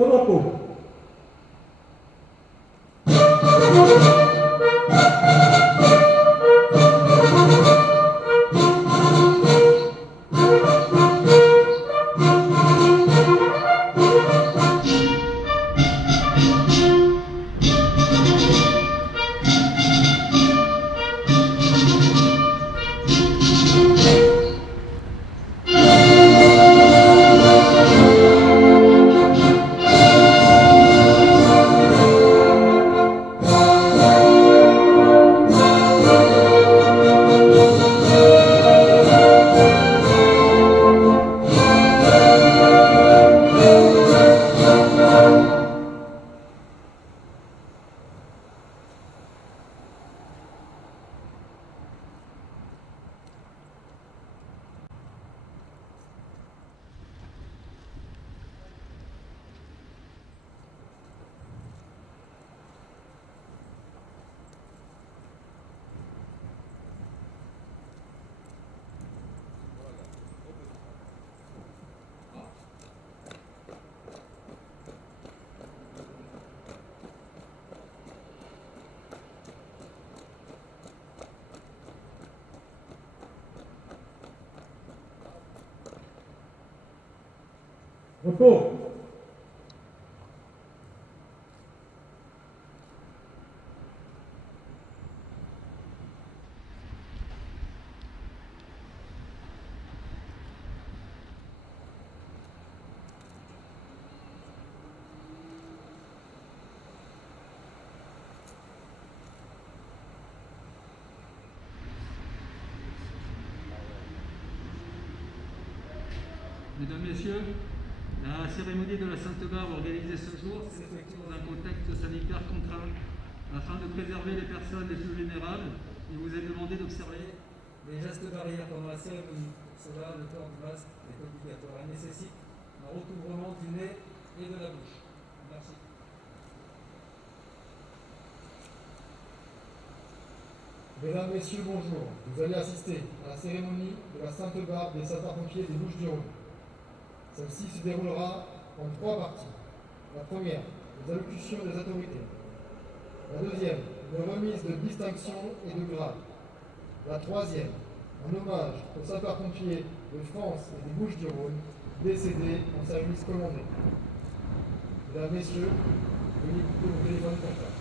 Au repos. Repos. Mesdames, Messieurs, la cérémonie de la Sainte Barbe organisée ce jour s'effectue dans un contexte sanitaire contraint. Afin de préserver les personnes les plus vulnérables, il vous est demandé d'observer les gestes barrières pendant la cérémonie. Pour cela, le port du masque est obligatoire et nécessite un recouvrement du nez et de la bouche. Merci. Mesdames, Messieurs, bonjour. Vous allez assister à la cérémonie de la Sainte Barbe des sapeurs-pompiers des Bouches-du-Rhône. Celle-ci se déroulera en 3 parties. La première, les allocutions des autorités. La deuxième, une remise de distinction et de grade. La troisième, un hommage aux sapeurs-pompiers de France et des Bouches-du-Rhône décédés en service commandé. Mesdames, Messieurs, veuillez couper vos téléphones portables.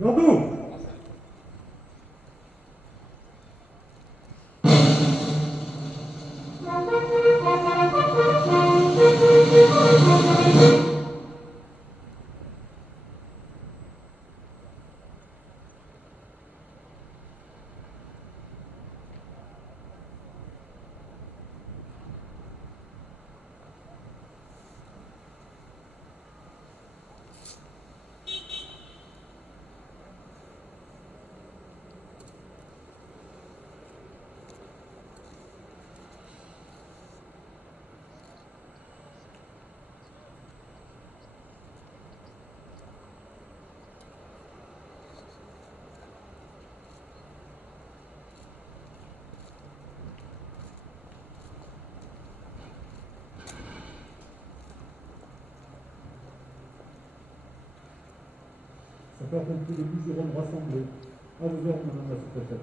Gandou. Sapeurs-pompiers de Bouches-du-Rhône rassemblés. À vos ordres, madame la sous-préfète.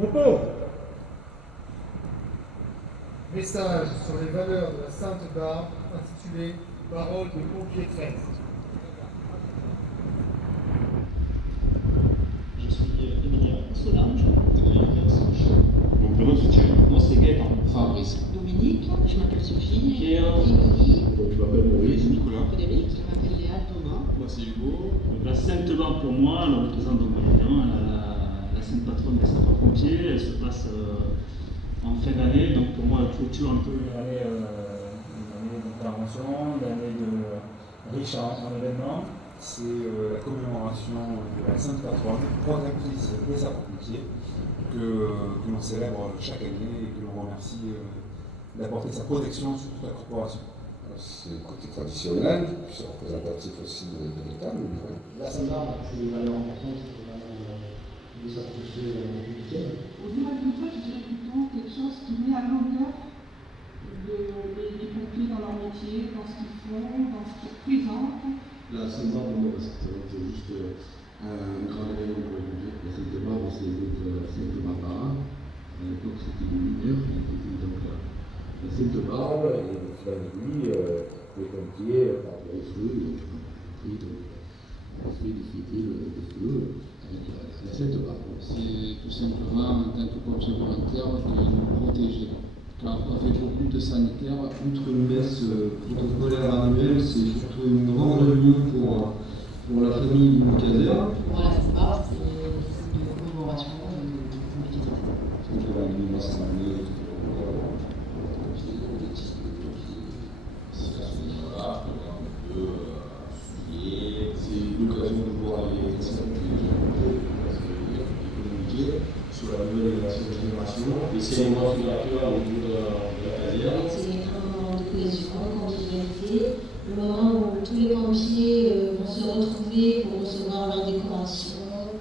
Moto. Message sur les valeurs de la Sainte Barbe intitulé Paroles de pompier 13. Je suis Emilien Solange, Mon prénom c'est Thierry. Moi c'est Gaëtan. Fabrice. Dominique, je m'appelle Sophie, Pierre. Émilie, Je m'appelle Maurice. Nicolas. Frédéric, je m'appelle Léa, Thomas. Moi c'est Hugo. Donc, la Sainte Barbe pour moi, elle représente donc évidemment la sainte patronne des sapeurs-pompiers. Elle se passe en fin d'année, donc pour moi elle clôture un peu une année d'intervention, une année riche en événements. C'est la commémoration de la Sainte Patronne, protectrice des sapeurs-pompiers, que l'on célèbre chaque année et que l'on remercie d'apporter sa protection sur toute la corporation. C'est le côté traditionnel, puis c'est représentatif aussi de l'État. La Sainte Barbe, c'est une valeur importante des sapeurs-pompiers républicains. Au-delà de ça, je dirais plutôt quelque chose qui met à l'honneur les pompiers dans leur métier, dans ce qu'ils font, dans ce qu'ils représentent. La Sainte Barbe, c'est juste un grand événement pour les pompiers. La Sainte Barbe, c'est la Sainte Barbara. À l'époque, c'était des mineurs qui étaient donc la Sainte Barbe. Et au final de lui, les pompiers partent Au feu, on fait des fêter le feu avec la Sainte Barbe. C'est tout simplement, en tant que pompier volontaire, de nous protéger. Car avec beaucoup de sanitaires, outre une messe protocolaire annuelle, c'est surtout une grande réunion pour la famille du caser. Pour la Sainte Barbe, c'est une commémoration de pompiers. C'est pour une assemblée. C'est l'occasion de voir les communiquer sur la nouvelle génération, les cérémonies fédérateurs au bout de la carrière. C'est un moment de cohésion, convivialité, le moment où tous les pompiers vont se retrouver pour recevoir leur décoration.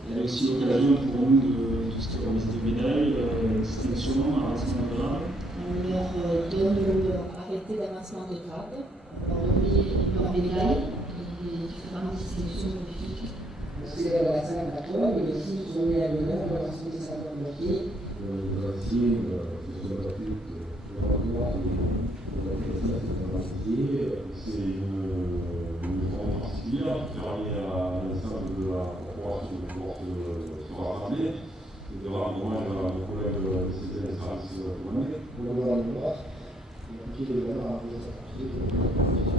Il y a aussi l'occasion pour nous de tout ce qui est remise des médailles, distinction, avancement de grade. On leur donne arrêté d'avancement de grade, on leur remet leur médaille et différentes distinctions honorifiques. C'est la Sainte Patronne, mais aussi ils ont mis à l'honneur de l'ensemble des sapeurs-pompiers. C'est une forme particulière qui permet à l'ensemble de la corporation de pouvoir se rassembler et de rendre hommage à nos collègues de ces instances commandées. Pour le gouvernement, les pompiers de l'honneur des sapeurs-pompiers.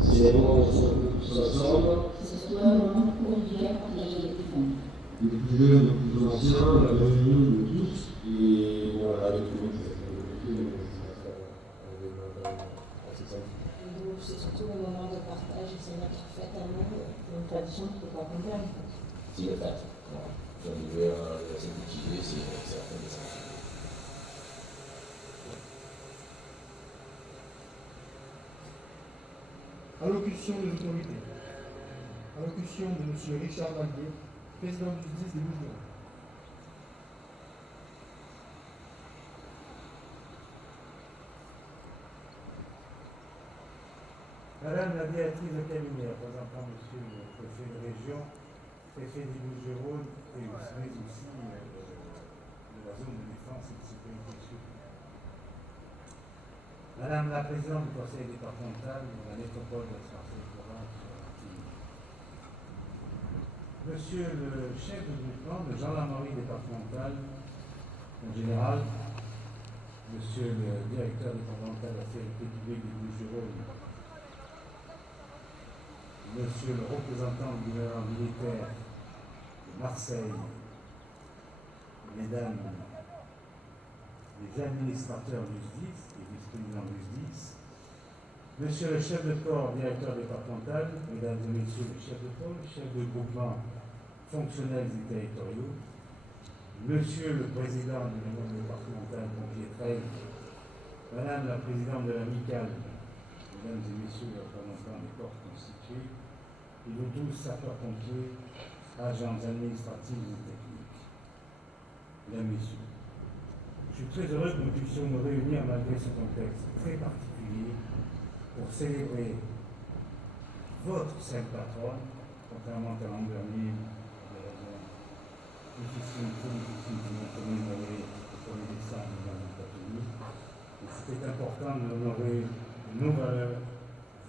C'est des moments où on se retrouve tous ensemble. Que ce soit un moment convivial partagé avec les familles. Les plus jeunes, les plus anciens, la réunion de tous. Et voilà, avec tout le monde. Donc c'est surtout le moment de partage et c'est notre fête à nous, une tradition qui ne peut pas comprendre. C'est le fait. Dans l'hiver, c'est cultivé, c'est la fin des santé. Allocution des autorités. Allocution de M. Richard Vallier, président de justice des Bouches-du-Rhône. Madame la directrice de cabinet, représentant monsieur le préfet de région, préfet des Bouches-du-Rhône et aussi de la zone de défense et de sécurité publique. Madame la présidente du conseil départemental de la métropole de Marseille-Provence, monsieur le chef de groupement de gendarmerie départementale en général, monsieur le directeur départemental de la sécurité publique des Bouches-du-Rhône, monsieur le représentant du gouvernement militaire de Marseille, mesdames les administrateurs de justice et vice-présidents de justice, monsieur le chef de corps, directeur départemental, mesdames et messieurs les chefs de corps, chefs de groupement fonctionnels et territoriaux, monsieur le président de l'Union départementale pompier 13, madame la présidente de l'amicale, mesdames et messieurs les représentants des corps constitués, et nous tous sapeurs-pompiers, agents administratifs et techniques. Mesdames, messieurs, je suis très heureux que nous puissions nous réunir malgré ce contexte très particulier pour célébrer votre Sainte Patronne, contrairement à l'an dernier, des raisons difficile, trop difficile pour commémorer le 1er décembre dans notre pays. Et c'était important d'honorer nos valeurs,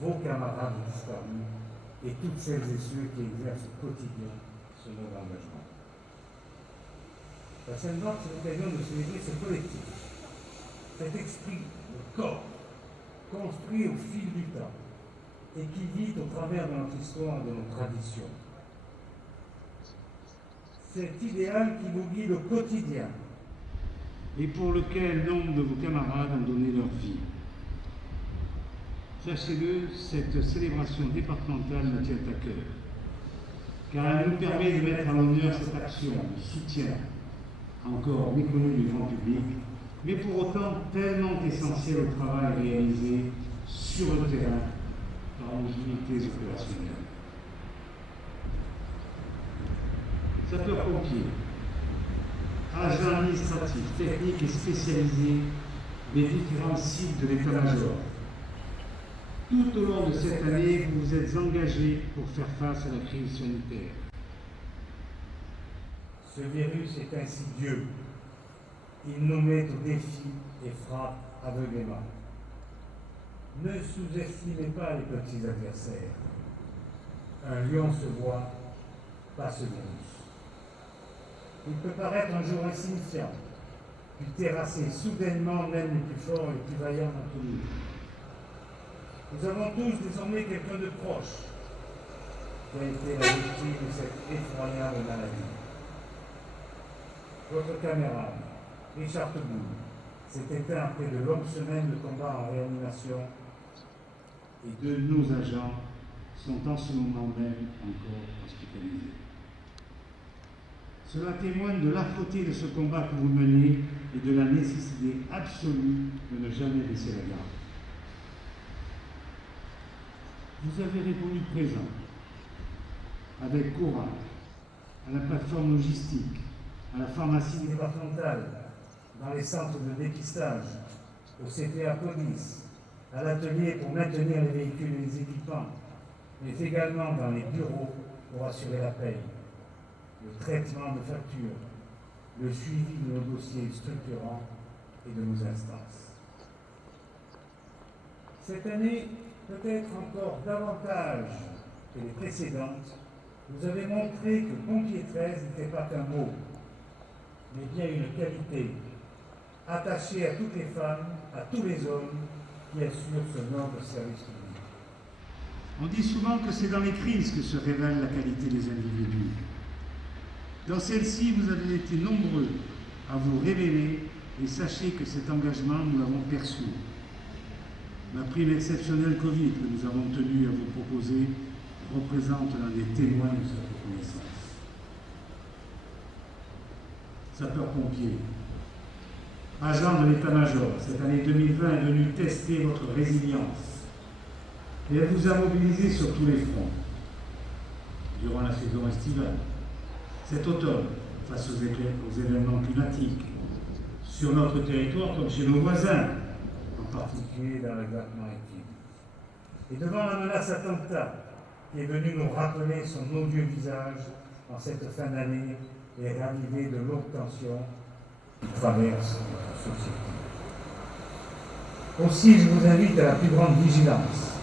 vos camarades disparus et toutes celles et ceux qui exercent au quotidien ce noble engagement. La Sainte-Barbe, c'est l'occasion de célébrer ce collectif, cet esprit, le corps, construit au fil du temps et qui vit au travers de notre histoire et de nos traditions. Cet idéal qui vous guide au quotidien et pour lequel nombre de vos camarades ont donné leur vie. Sachez-le, cette célébration départementale me tient à cœur, car elle nous permet de mettre à l'honneur cette action de soutien, encore méconnue du grand public, mais pour autant tellement essentielle au travail réalisé sur le terrain par nos unités opérationnelles. Sapeurs-pompiers, agents administratifs, techniques et spécialisés des différents sites de l'état-major. Tout au long de cette année, vous vous êtes engagés pour faire face à la crise sanitaire. Ce virus est insidieux. Il nous met au défi et frappe aveuglément. Ne sous-estimez pas les petits adversaires. Un lion se voit, pas ce virus. Il peut paraître un jour insignifiant, puis terrasser soudainement même les plus forts et les plus vaillants d'entre nous. Nous avons tous désormais quelqu'un de proche qui a été la victime de cette effroyable maladie. Votre camarade, Richard Teboul, s'est éteint après de longues semaines de combat en réanimation et deux de nos agents sont en ce moment même encore hospitalisés. Cela témoigne de l'âpreté de ce combat que vous menez et de la nécessité absolue de ne jamais baisser la garde. Vous avez répondu présent, avec courage, à la plateforme logistique, à la pharmacie départementale, dans les centres de dépistage, au CPA Police, à l'atelier pour maintenir les véhicules et les équipements, mais également dans les bureaux pour assurer la paye, le traitement de factures, le suivi de nos dossiers structurants et de nos instances. Cette année, peut-être encore davantage que les précédentes, vous avez montré que Pompier 13 n'était pas qu'un mot, mais bien une qualité, attachée à toutes les femmes, à tous les hommes qui assurent ce noble service public. On dit souvent que c'est dans les crises que se révèle la qualité des individus. Dans celle-ci, vous avez été nombreux à vous révéler et sachez que cet engagement, nous l'avons perçu. La prime exceptionnelle Covid que nous avons tenu à vous proposer représente l'un des témoins de cette reconnaissance. Sapeurs-pompiers, agents de l'état-major, cette année 2020 est venue tester votre résilience et elle vous a mobilisé sur tous les fronts. Durant la saison estivale, cet automne, face aux événements climatiques, sur notre territoire comme chez nos voisins, en particulier dans l'Alsace-Maritime. Et devant la menace attentat qui est venue nous rappeler son odieux visage en cette fin d'année et raviver de longues tensions qui traversent notre société. Aussi, je vous invite à la plus grande vigilance,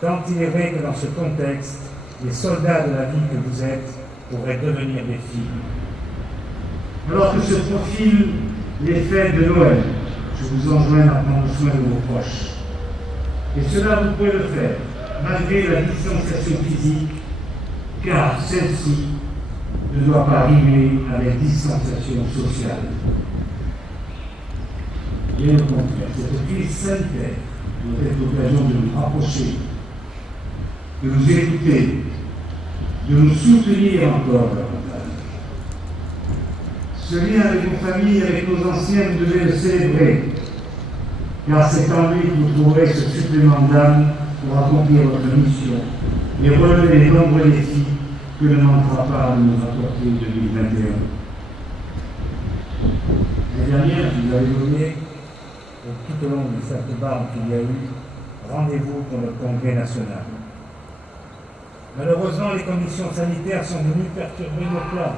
tant il est vrai que dans ce contexte, les soldats de la vie que vous êtes pourraient devenir des filles. Alors que se profilent les fêtes de Noël, je vous enjoins à prendre soin de vos proches. Et cela, vous pouvez le faire, malgré la distanciation physique, car celle-ci ne doit pas rimer avec distanciation sociale. Bien au contraire, cette crise sanitaire doit être l'occasion de nous rapprocher, de nous écouter, de nous soutenir encore davantage. Ce lien avec nos familles, avec nos anciens, vous devez le célébrer, car c'est en lui que vous trouverez ce supplément d'âme pour accomplir votre mission et relever les nombreux défis que ne manquera pas à nous apporter 2021. L'année dernière, je vous avais donné, tout au long de cette barre qu'il y a eu, rendez-vous pour le Congrès national. Malheureusement, les conditions sanitaires sont venues perturber nos plans.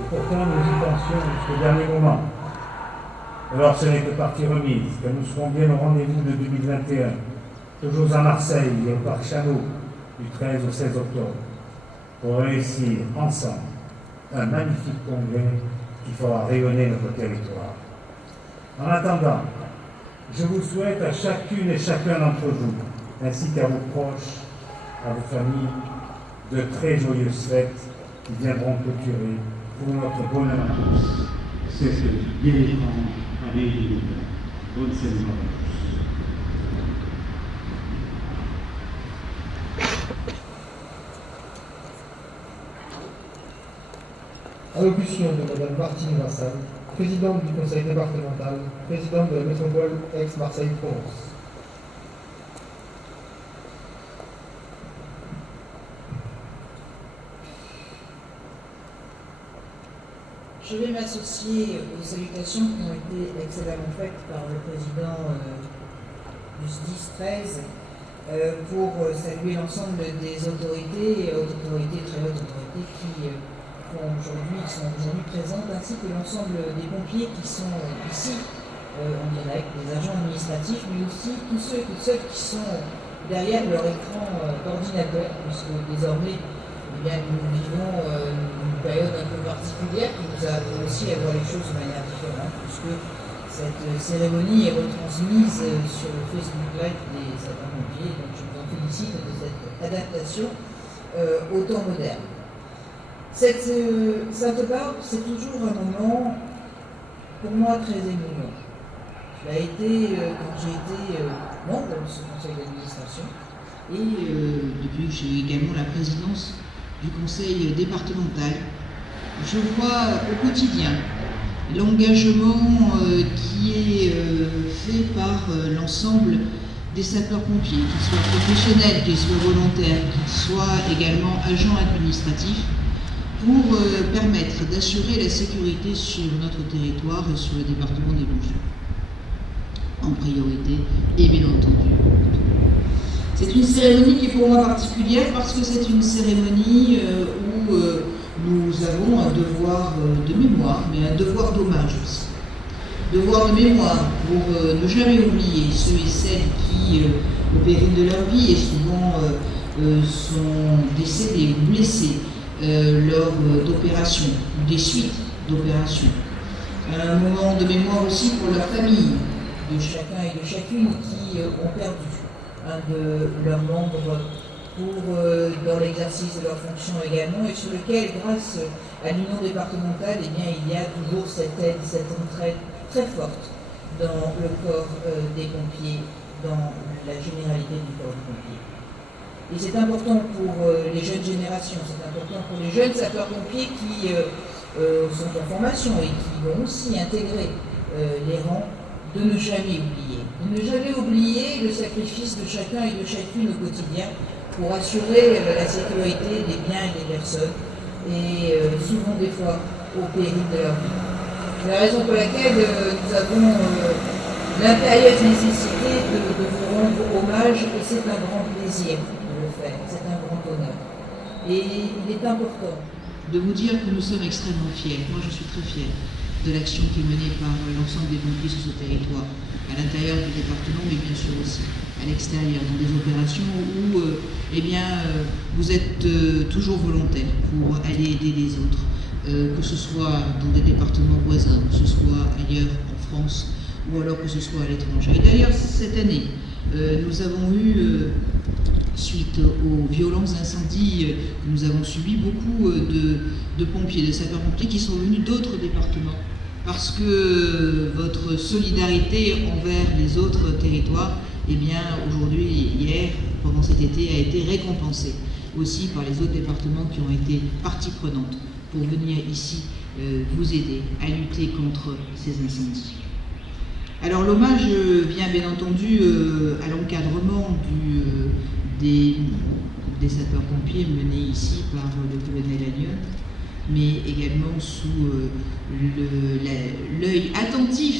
Et pourtant, nous y pensions jusqu'au dernier moment. Alors, ce n'est que partie remise, que nous serons bien au rendez-vous de 2021, toujours à Marseille et au Parc Chanot, du 13 au 16 octobre, pour réussir ensemble un magnifique congrès qui fera rayonner notre territoire. En attendant, je vous souhaite à chacune et chacun d'entre vous, ainsi qu'à vos proches, à vos familles, de très joyeuses fêtes qui viendront clôturer pour notre bonheur à tous. C'est ce bien écran avec les bonne célébration. Allocution de Mme Martine Vassal, présidente du conseil départemental, présidente de la métropole Aix-Marseille-Provence. Je vais m'associer aux salutations qui ont été excellemment faites par le président du SDIS 13 pour saluer l'ensemble des autorités, très hautes autorités qui sont aujourd'hui présentes, ainsi que l'ensemble des pompiers qui sont ici en direct, des agents administratifs, mais aussi tous ceux et toutes celles qui sont derrière leur écran d'ordinateur, puisque désormais nous vivons une période un peu particulière qui nous a appris aussi à voir les choses de manière différente, puisque cette cérémonie est retransmise sur le Facebook Live des sapeurs-pompiers, donc je vous en félicite de cette adaptation au temps moderne. Cette Sainte-Barbe, c'est toujours un moment, pour moi, très émouvant. Ça a été quand j'ai été membre de ce conseil d'administration, et depuis que j'ai également la présidence du conseil départemental, je vois au quotidien l'engagement qui est fait par l'ensemble des sapeurs-pompiers, qu'ils soient professionnels, qu'ils soient volontaires, qu'ils soient également agents administratifs, pour permettre d'assurer la sécurité sur notre territoire et sur le département des Bouches, en priorité, et bien entendu. C'est une cérémonie qui est pour moi particulière parce que c'est une cérémonie où nous avons un devoir de mémoire, mais un devoir d'hommage aussi. Devoir de mémoire pour ne jamais oublier ceux et celles qui, au péril de leur vie, et souvent sont décédés ou blessés lors d'opérations ou des suites d'opérations. Un moment de mémoire aussi pour leur famille, de chacun et de chacune qui ont perdu un de leurs membres dans l'exercice de leurs fonctions également, et sur lequel, grâce à l'union départementale, il y a toujours cette aide, cette entraide très forte dans le corps des pompiers, dans la généralité du corps des pompiers. Et c'est important pour les jeunes générations, c'est important pour les jeunes sapeurs-pompiers qui sont en formation et qui vont aussi intégrer les rangs, de ne jamais oublier. De ne jamais oublier le sacrifice de chacun et de chacune au quotidien pour assurer la sécurité des biens et des personnes, et souvent des fois au péril de leur vie. C'est la raison pour laquelle nous avons l'impérieuse nécessité de vous rendre hommage, et c'est un grand plaisir de le faire, c'est un grand honneur. Et il est important de vous dire que nous sommes extrêmement fiers, moi je suis très fière de l'action qui est menée par l'ensemble des pompiers sur ce territoire, à l'intérieur du département, mais bien sûr aussi à l'extérieur, dans des opérations où vous êtes toujours volontaires pour aller aider les autres, que ce soit dans des départements voisins, que ce soit ailleurs en France, ou alors que ce soit à l'étranger. Et d'ailleurs, cette année, nous avons eu, suite aux violents incendies que nous avons subis, beaucoup de pompiers, de sapeurs-pompiers qui sont venus d'autres départements, parce que votre solidarité envers les autres territoires, aujourd'hui, hier, pendant cet été, a été récompensée aussi par les autres départements qui ont été partie prenante pour venir ici vous aider à lutter contre ces incendies. Alors l'hommage vient bien entendu à l'encadrement des sapeurs-pompiers menés ici par le colonel Agnon, mais également sous l'œil attentif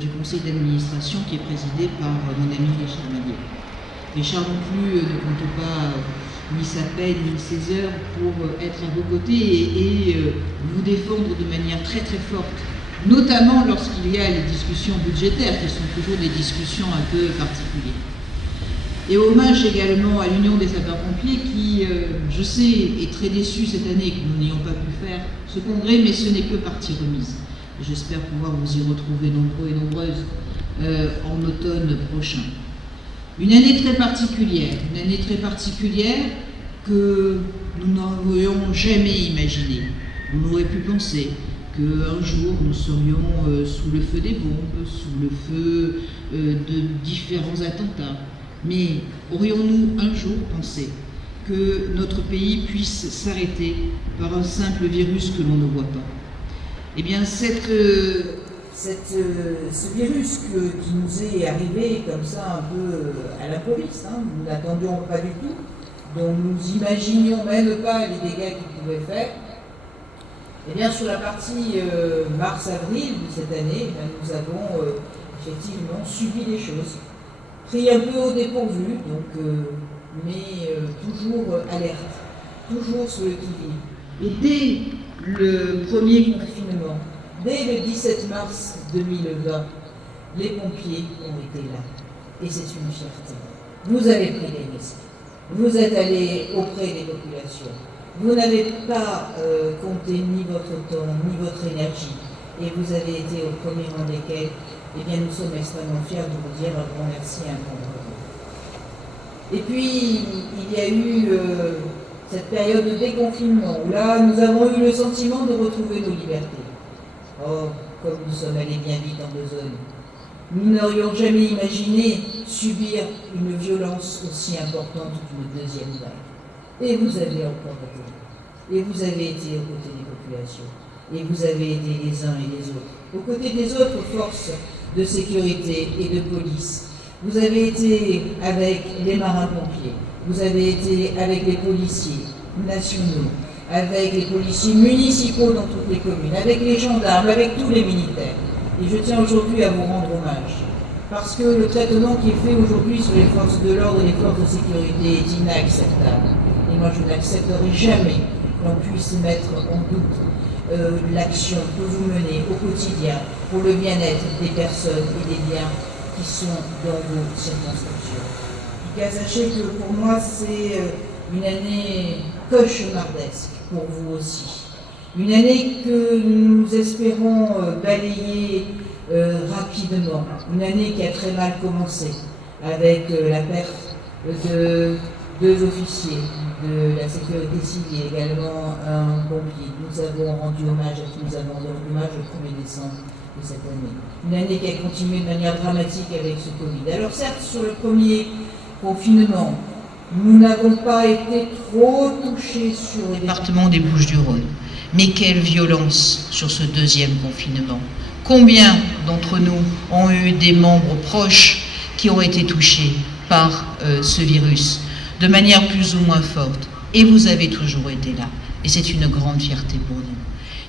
du conseil d'administration qui est présidé par mon ami Richard Maguet. Richard non plus ne compte pas mis sa peine, mis ses heures pour être à vos côtés et vous défendre de manière très très forte, notamment lorsqu'il y a les discussions budgétaires, qui sont toujours des discussions un peu particulières. Et hommage également à l'Union des sapeurs-pompiers qui, je sais, est très déçue cette année que nous n'ayons pas pu faire ce congrès, mais ce n'est que partie remise. J'espère pouvoir vous y retrouver nombreux et nombreuses en automne prochain. Une année très particulière que nous n'aurions jamais imaginée. On aurait pu penser qu'un jour nous serions sous le feu des bombes, sous le feu de différents attentats. Mais aurions-nous un jour pensé que notre pays puisse s'arrêter par un simple virus que l'on ne voit pas? Eh bien, ce virus qui nous est arrivé comme ça un peu à l'improviste, nous n'attendions pas du tout, dont nous imaginions même pas les dégâts qu'il pouvait faire, eh bien, sur la partie mars-avril de cette année, nous avons effectivement subi des choses, pris un peu au dépourvu, mais toujours alerte, toujours sur le qui-vive. Et dès le premier confinement, dès le 17 mars 2020, les pompiers ont été là. Et c'est une fierté. Vous avez pris des risques. Vous êtes allés auprès des populations. Vous n'avez pas compté ni votre temps, ni votre énergie. Et vous avez été au premier rang desquels, eh bien, nous sommes extrêmement fiers de vous dire un grand merci, un grand bravo. Et puis, il y a eu cette période de déconfinement, où là, nous avons eu le sentiment de retrouver nos libertés. Oh, comme nous sommes allés bien vite en besogne. Nous n'aurions jamais imaginé subir une violence aussi importante qu'une deuxième vague. Et vous avez encore été là. Et vous avez été aux côtés des populations. Et vous avez été les uns et les autres. Aux côtés des autres forces de sécurité et de police. Vous avez été avec les marins-pompiers. Vous avez été avec les policiers nationaux, avec les policiers municipaux dans toutes les communes, avec les gendarmes, avec tous les militaires. Et je tiens aujourd'hui à vous rendre hommage, parce que le traitement qui est fait aujourd'hui sur les forces de l'ordre et les forces de sécurité est inacceptable. Et moi, je n'accepterai jamais qu'on puisse mettre en doute l'action que vous menez au quotidien pour le bien-être des personnes et des biens qui sont dans vos circonscriptions. En tout cas, sachez que pour moi, c'est une année cauchemardesque pour vous aussi. Une année que nous espérons balayer rapidement. Une année qui a très mal commencé avec la perte de 2 officiers de la sécurité civile, également un pompier. Nous avons rendu hommage à qui nous avons rendu hommage le 1er décembre de cette année. Une année qui a continué de manière dramatique avec ce Covid. Alors certes, sur le premier confinement, nous n'avons pas été trop touchés sur le département des Bouches-du-Rhône. Mais quelle violence sur ce deuxième confinement. Combien d'entre nous ont eu des membres proches qui ont été touchés par ce virus, de manière plus ou moins forte. Et vous avez toujours été là. Et c'est une grande fierté pour nous.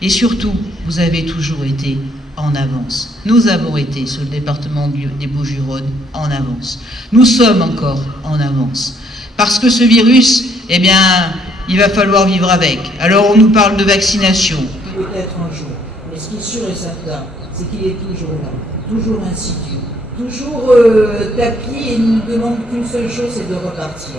Et surtout, vous avez toujours été en avance. Nous avons été, sur le département des Bouches-du-Rhône, en avance. Nous sommes encore en avance. Parce que ce virus, eh bien, il va falloir vivre avec. Alors on nous parle de vaccination. Peut-être un jour. Mais ce qui est sûr et certain, c'est qu'il est toujours là. Toujours insidieux. Toujours tapis et ne demande qu'une seule chose, c'est de repartir.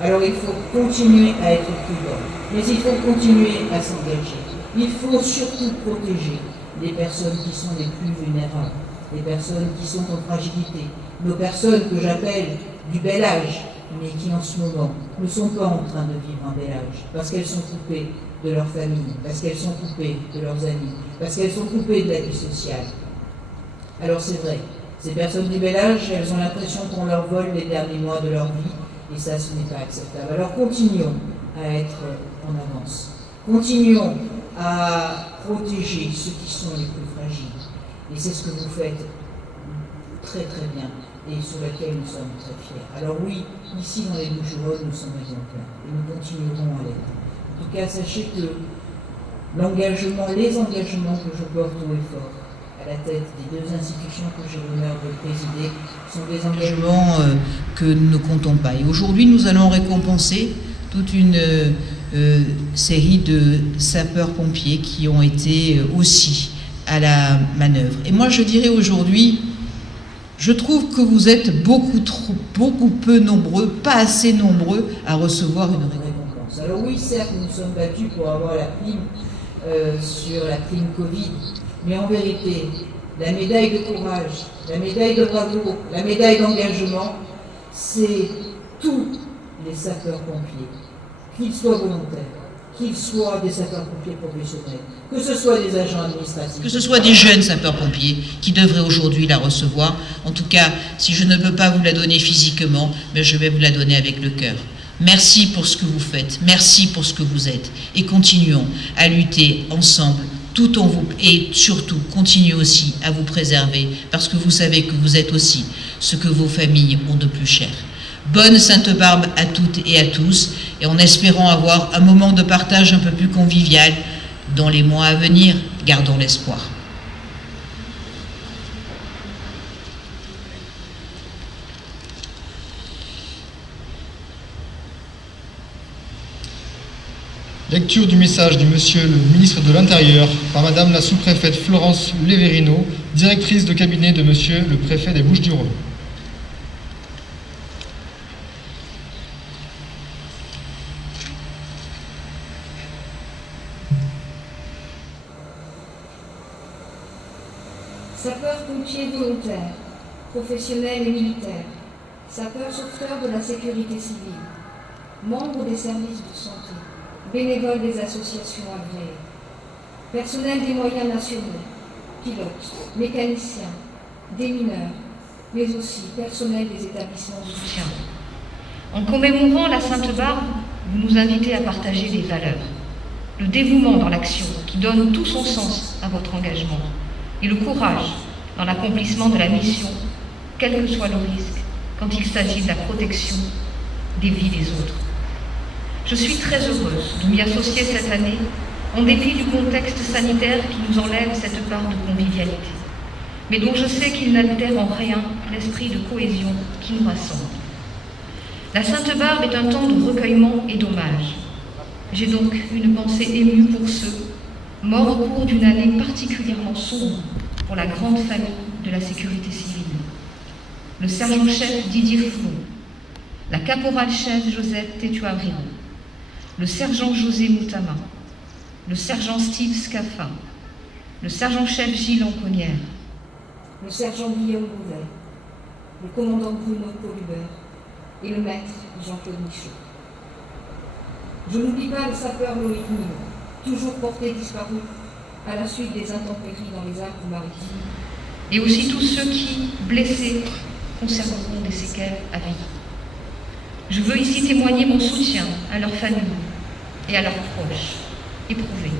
Alors il faut continuer à être prudent. Mais il faut continuer à s'engager. Il faut surtout protéger les personnes qui sont les plus vulnérables, les personnes qui sont en fragilité, nos personnes que j'appelle du bel âge, mais qui en ce moment ne sont pas en train de vivre un bel âge, parce qu'elles sont coupées de leur famille, parce qu'elles sont coupées de leurs amis, parce qu'elles sont coupées de la vie sociale. Alors c'est vrai, ces personnes du bel âge, elles ont l'impression qu'on leur vole les derniers mois de leur vie, et ça, ce n'est pas acceptable. Alors continuons à être en avance. Continuons à protéger ceux qui sont les plus fragiles. Et c'est ce que vous faites très très bien et sur lequel nous sommes très fiers. Alors oui, ici dans les Bouches-du-Rhône, nous sommes exemplaires et nous continuerons à l'être. En tout cas, sachez que les engagements que je porte haut et fort à la tête des 2 institutions que j'ai l'honneur de présider sont des engagements que nous ne comptons pas. Et aujourd'hui, nous allons récompenser toute une série de sapeurs-pompiers qui ont été aussi à la manœuvre. Et moi, je dirais aujourd'hui, je trouve que vous êtes beaucoup peu nombreux, pas assez nombreux à recevoir une récompense. Alors oui, certes, nous nous sommes battus pour avoir la prime sur la prime Covid, mais en vérité, la médaille de courage, la médaille de bravoure, la médaille d'engagement, c'est tous les sapeurs-pompiers, qu'ils soient volontaires, qu'ils soient des sapeurs-pompiers professionnels, que ce soit des agents administratifs. Que ce soit des jeunes sapeurs-pompiers qui devraient aujourd'hui la recevoir. En tout cas, si je ne peux pas vous la donner physiquement, mais je vais vous la donner avec le cœur. Merci pour ce que vous faites, merci pour ce que vous êtes. Et continuons à lutter ensemble, tout en vous, et surtout, continuez aussi à vous préserver, parce que vous savez que vous êtes aussi ce que vos familles ont de plus cher. Bonne Sainte-Barbe à toutes et à tous, et en espérant avoir un moment de partage un peu plus convivial dans les mois à venir, gardons l'espoir. Lecture du message du Monsieur le ministre de l'Intérieur par Madame la sous-préfète Florence Leverino, directrice de cabinet de Monsieur le préfet des Bouches-du-Rhône. Sapeurs-pompiers volontaires, professionnels et militaires, sapeurs-sauveteurs de la sécurité civile, membres des services de santé, bénévoles des associations agréées, personnel des moyens nationaux, pilotes, mécaniciens, démineurs, mais aussi personnel des établissements de soutien. En commémorant la Sainte-Barbe, vous nous invitez à partager des valeurs, le dévouement dans l'action qui donne tout son sens à votre engagement, et le courage dans l'accomplissement de la mission, quel que soit le risque, quand il s'agit de la protection des vies des autres. Je suis très heureuse de m'y associer cette année, en dépit du contexte sanitaire qui nous enlève cette part de convivialité, mais dont je sais qu'il n'altère en rien l'esprit de cohésion qui nous rassemble. La Sainte-Barbe est un temps de recueillement et d'hommage. J'ai donc une pensée émue pour ceux morts au cours d'une année particulièrement sombre pour la grande famille de la sécurité civile. Le sergent-chef Didier Foulon, la caporal-chef Josette Tétuabriand, le sergent José Moutama, le sergent Steve Scaffa, le sergent-chef Gilles Enconnière, le sergent Guillaume Bouvet, le commandant Bruno Colubert et le maître Jean-Claude Michaud. Je n'oublie pas le sapeur Loïc Milot, toujours porté disparu à la suite des intempéries dans les Alpes-Maritimes, et aussi tous ceux qui, blessés, conserveront des séquelles à vie. Je veux ici témoigner mon soutien à leurs familles et à leurs proches éprouvés.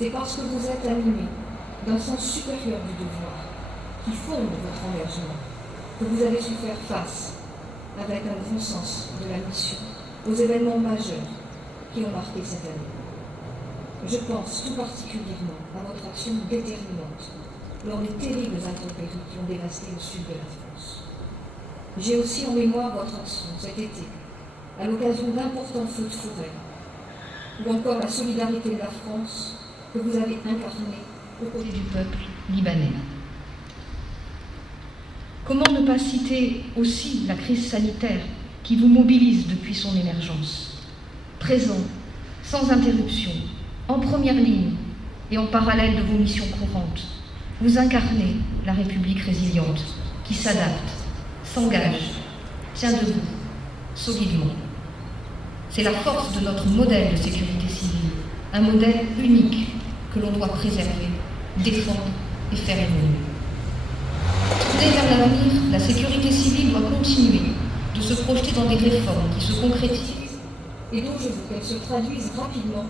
C'est parce que vous êtes animés d'un sens supérieur du devoir qui fonde votre engagement que vous avez su faire face, avec un grand sens de la mission, aux événements majeurs qui ont marqué cette année. Je pense tout particulièrement à votre action déterminante lors des terribles intempéries qui ont dévasté le sud de la France. J'ai aussi en mémoire votre action cet été, à l'occasion d'importants feux de forêt, ou encore la solidarité de la France que vous avez incarnée aux côtés du peuple libanais. Comment ne pas citer aussi la crise sanitaire qui vous mobilise depuis son émergence, présent, sans interruption, en première ligne et en parallèle de vos missions courantes. Vous incarnez la République résiliente qui s'adapte, s'engage, tient debout, solidement. C'est la force de notre modèle de sécurité civile, un modèle unique que l'on doit préserver, défendre et faire évoluer. Tournée vers l'avenir, la sécurité civile doit continuer de se projeter dans des réformes qui se concrétisent et dont je veux qu'elles se traduisent rapidement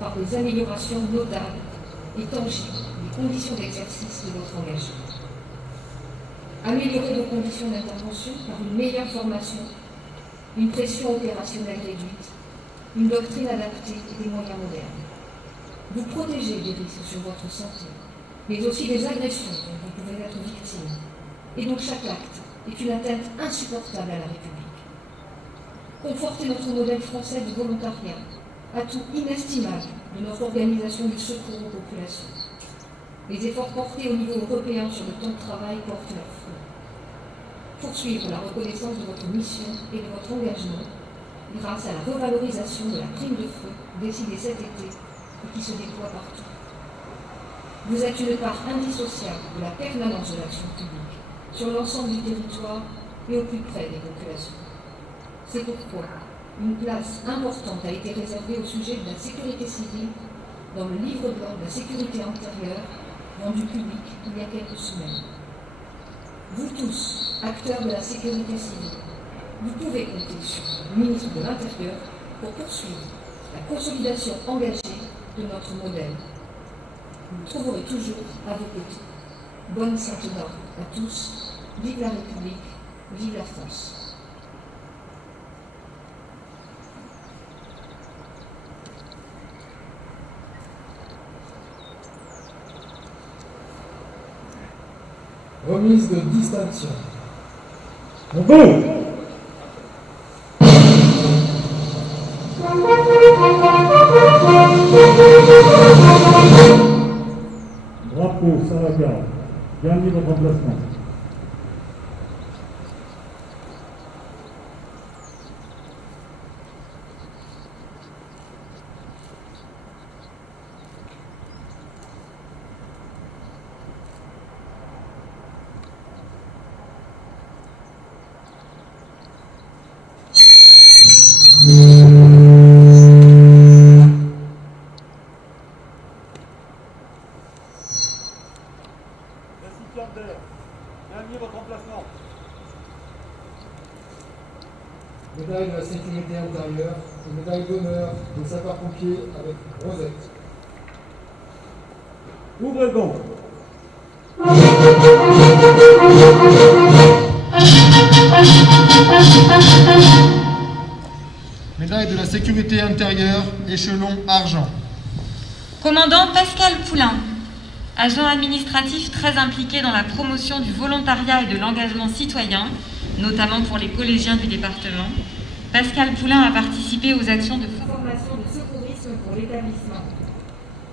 par des améliorations notables et tangibles des conditions d'exercice de votre engagement. Améliorer vos conditions d'intervention par une meilleure formation, une pression opérationnelle réduite, une doctrine adaptée et des moyens modernes. Vous protéger des risques sur votre santé, mais aussi des agressions dont vous pouvez être victime, et dont chaque acte est une atteinte insupportable à la République. conforter notre modèle français de volontariat, atout inestimable de notre organisation du secours aux populations. Les efforts portés au niveau européen sur le temps de travail portent leurs fruits. Poursuivre la reconnaissance de votre mission et de votre engagement grâce à la revalorisation de la prime de feu décidée cet été et qui se déploie partout. Vous êtes une part indissociable de la permanence de l'action publique sur l'ensemble du territoire et au plus près des populations. C'est pourquoi une place importante a été réservée au sujet de la sécurité civile dans le livre blanc de la sécurité intérieure rendu public il y a quelques semaines. Vous tous, acteurs de la sécurité civile, vous pouvez compter sur le ministre de l'Intérieur pour poursuivre la consolidation engagée de notre modèle. Vous le trouverez toujours à vos côtés. Bonne Saint-Honoré à tous. Vive la République, vive la France. Remise de distinction. Bravo. Drapeau, Salaga, gagnez votre emplacement. Gagnez votre emplacement. Médaille de la sécurité intérieure et médaille d'honneur des sapeurs-pompiers avec rosette. Ouvrez le banc. Médaille de la sécurité intérieure, échelon argent. Commandant Pascal Poulain, agent administratif très impliqué dans la promotion du volontariat et de l'engagement citoyen, notamment pour les collégiens du département, Pascal Poulain a participé aux actions de formation de secourisme pour l'établissement.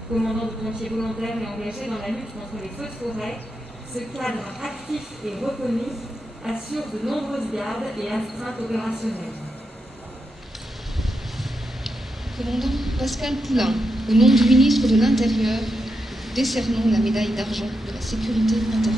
Commandant de pompiers volontaires et engagé dans la lutte contre les feux de forêt, ce cadre actif et reconnu assure de nombreuses gardes et astreintes opérationnelles. Commandant Pascal Poulain, au nom du ministre de l'Intérieur, décernons la médaille d'argent de la sécurité intérieure.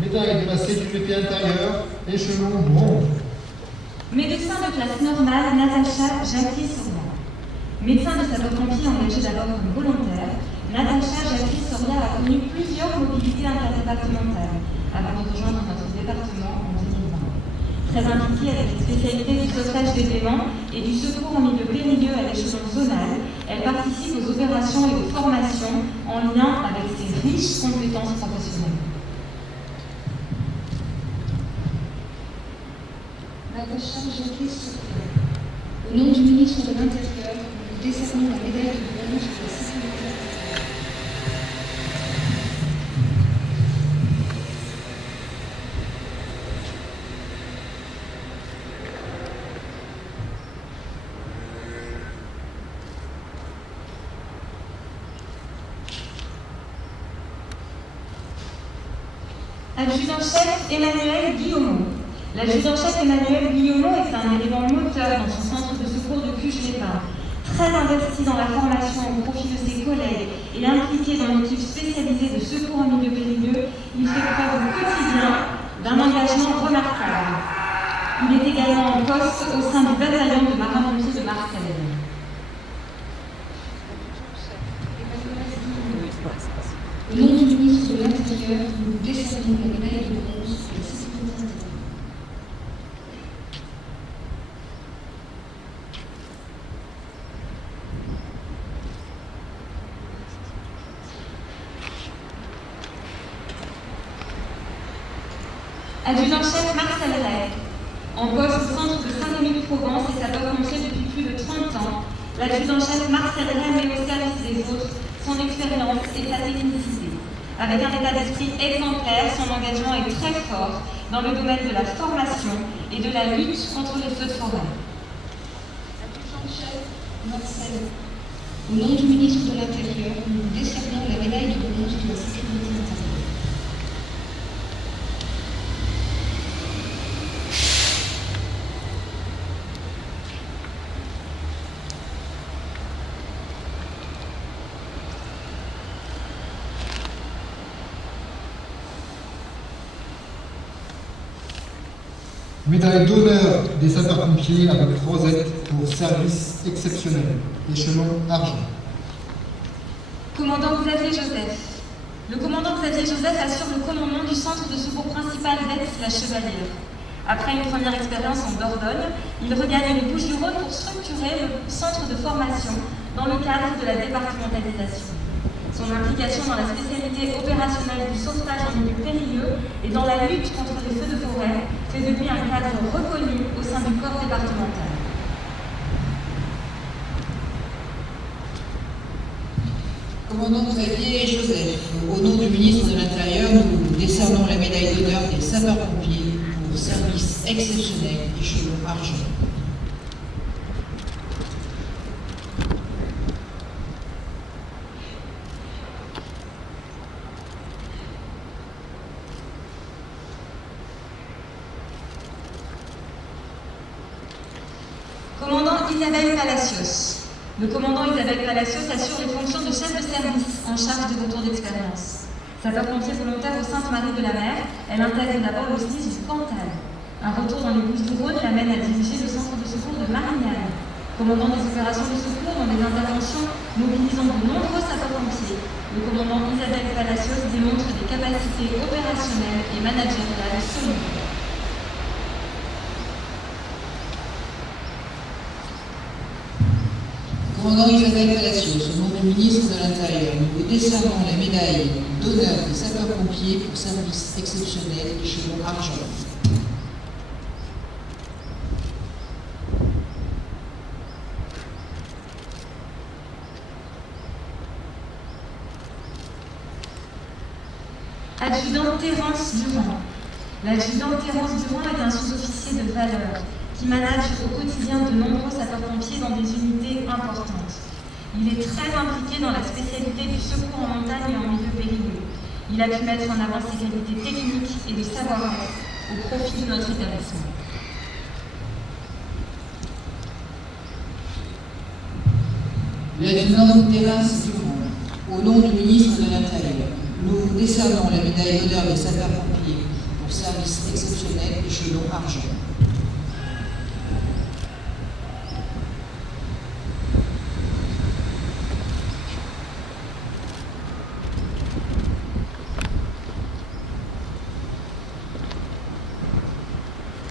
Médaille de la sécurité intérieure, échelon bronze. Médecin de classe normale, Natacha Jacquet-Soria. Médecin de sapeur-pompier engagé d'abord comme volontaire, Natacha Jacquet-Soria a connu plusieurs mobilités interdépartementales avant de rejoindre notre département en 2020. Très impliquée avec les spécialités du sauvetage des éléments et du secours en milieu périlleux à l'échelon zonal, elle participe aux opérations et aux formations en lien avec ses riches compétences professionnelles. Natacha Jacquet-Soria. Au nom du ministre de l'Intérieur, nous décernons la médaille de bronze de la sécurité intérieure. Adjudant-chef Emmanuel Guillaumont. L'adjudant-chef Emmanuel Guillaumont est un élément moteur dans son centre de secours de Cuches-les-Pins. Très investi dans la formation au profit de ses collègues et impliqué dans l'équipe spécialisée de secours en milieu périlleux, il fait preuve au quotidien d'un engagement remarquable. Il est également en poste au sein du bataillon de marins-pompiers de Marseille. Au nom du ministre de l'Intérieur, nous décernons la médaille de bronze de la sécurité intérieure. Adjudant-chef Marcel Ray, en poste au centre de Saint-Rémy-de-Provence et sapeur-pompier depuis plus de 30 ans, l'adjudant-chef Marcel Ray met au service des autres son expérience et sa technicité. Avec un état d'esprit exemplaire, son engagement est très fort dans le domaine de la formation et de la lutte contre les feux de forêt. Adjudant-chef Marcel, au nom du ministre de l'Intérieur, nous vous décernons la médaille de bronze de la sécurité intérieure. Médaille d'honneur des sapeurs-pompiers avec rosette pour service exceptionnel, échelon argent. Commandant Xavier Joseph. Le commandant Xavier Joseph assure le commandement du centre de secours principal d'Aix-la-Chevalière. Après une première expérience en Dordogne, il regagne les Bouches-du-Rhône pour structurer le centre de formation dans le cadre de la départementalisation. Son implication dans la spécialité opérationnelle du sauvetage en milieu périlleux et dans la lutte contre les feux de forêt fait de lui un cadre reconnu au sein du corps départemental. Commandant Xavier Joseph, au nom du ministre de l'Intérieur, nous décernons la médaille d'honneur des sapeurs-pompiers pour service exceptionnel échelon argent. Commandant Isabelle Palacios. Le commandant Isabelle Palacios assure les fonctions de chef de service en charge des retours d'expérience. Sapeur-pompier volontaire au Sainte-Marie-de-la-Mer, elle intègre d'abord le SDIS du Cantal. Un retour dans les Bouches-du-Rhône l'amène à diriger le centre de secours de Marignane. Commandant des opérations de secours dans des interventions mobilisant de nombreux sapeurs-pompiers, le commandant Isabelle Palacios démontre des capacités opérationnelles et managériales solides. Commandant Isabelle Palacios, au nom du ministre de l'Intérieur, nous vous décernons la médaille d'honneur des sapeurs-pompiers pour service exceptionnel échelon argent. Adjudant Terence Durand. L'adjudant Terence Durand est un sous-officier de valeur qui manage au quotidien de nombreux sapeurs-pompiers dans des unités importantes. Il est très impliqué dans la spécialité du secours en montagne et en milieu périlleux. Il a pu mettre en avant ses qualités techniques et de savoir-être au profit de notre établissement. L'adjudant Terence Durand, au nom du ministre de l'Intérieur, nous décernons la médaille d'honneur des sapeurs-pompiers pour service exceptionnel échelon argent.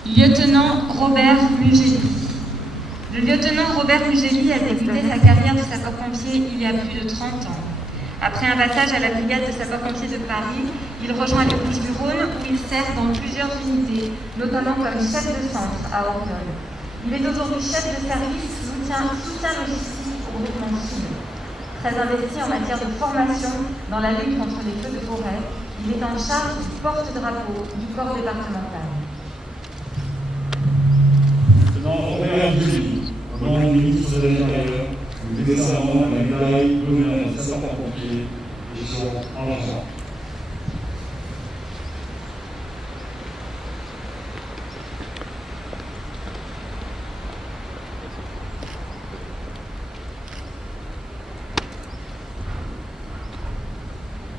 Lieutenant Robert Mugeli. Le lieutenant Robert Mugeli a débuté sa carrière de sapeur-pompier il y a plus de 30 ans. Après un passage à la brigade de sapeurs-pompiers de Paris, il rejoint les Bouches-du-Rhône où il sert dans plusieurs unités, notamment comme chef de centre à Orgueil. Il est aujourd'hui chef de service soutien logistique au groupement Sud. Très investi en matière de formation dans la lutte contre les feux de forêt, il est en charge du porte-drapeau du corps départemental. Robert Mugeli, au nom du ministre de l'Intérieur, nous décernons la médaille d'honneur des sapeurs-pompiers échelon argent.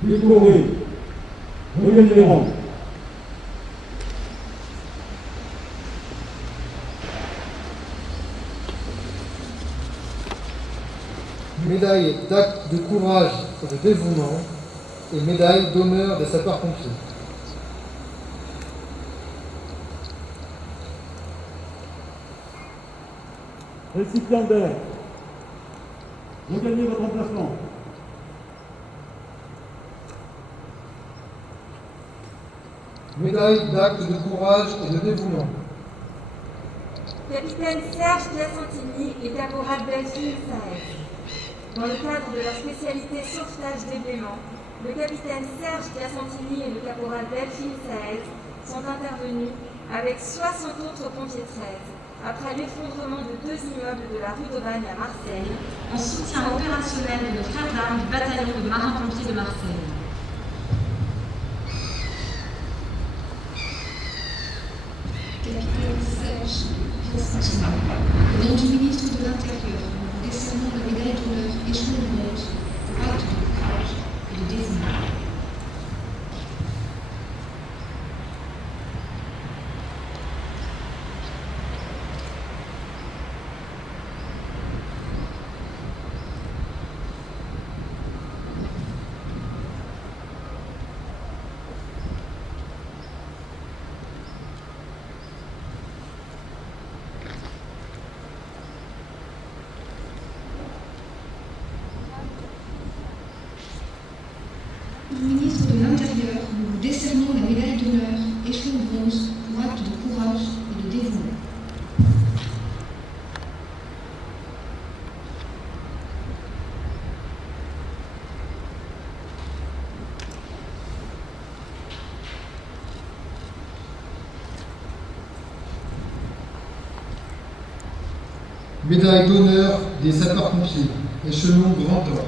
Décoré, regagnez les rangs. Médaille d'acte de courage et de dévouement et médaille d'honneur des sapeurs-pompiers. Récipiendaire, regagnez votre emplacement. Médaille d'acte de courage et de dévouement. Capitaine Serge Piacentini et caporal Delphine Saez. Dans le cadre de leur spécialité sauvetage d'éblément, le capitaine Serge Piacentini et le caporal Delphine Saez sont intervenus avec 60 autres pompiers 13 après l'effondrement de 2 immeubles de la rue d'Aubagne à Marseille, en soutien opérationnel de nos frères d'armes du bataillon de marins-pompiers de Marseille. Capitaine Serge Piacentini, au nom du ministre de l'Intérieur, nous décernons la médaille d'honneur échelon de bronze pour acte de courage et de dévouement. Ministre de l'Intérieur, nous vous décernons la médaille d'honneur échelon de bronze pour acte de courage et de dévouement. Médaille d'honneur des sapeurs-pompiers, échelon Grand Or.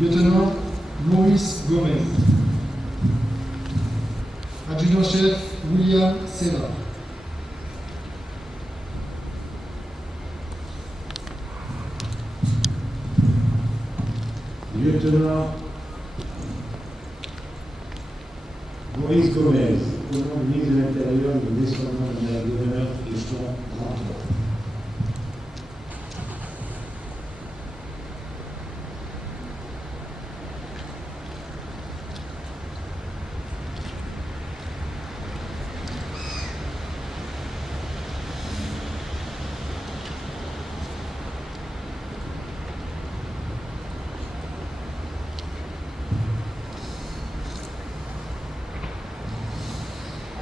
Lieutenant Maurice Gomez. Adjudant-chef William Serra. Lieutenant Maurice Gomez, au nom du ministre de l'Intérieur, nous décernons la médaille d'honneur échelon Grand Or.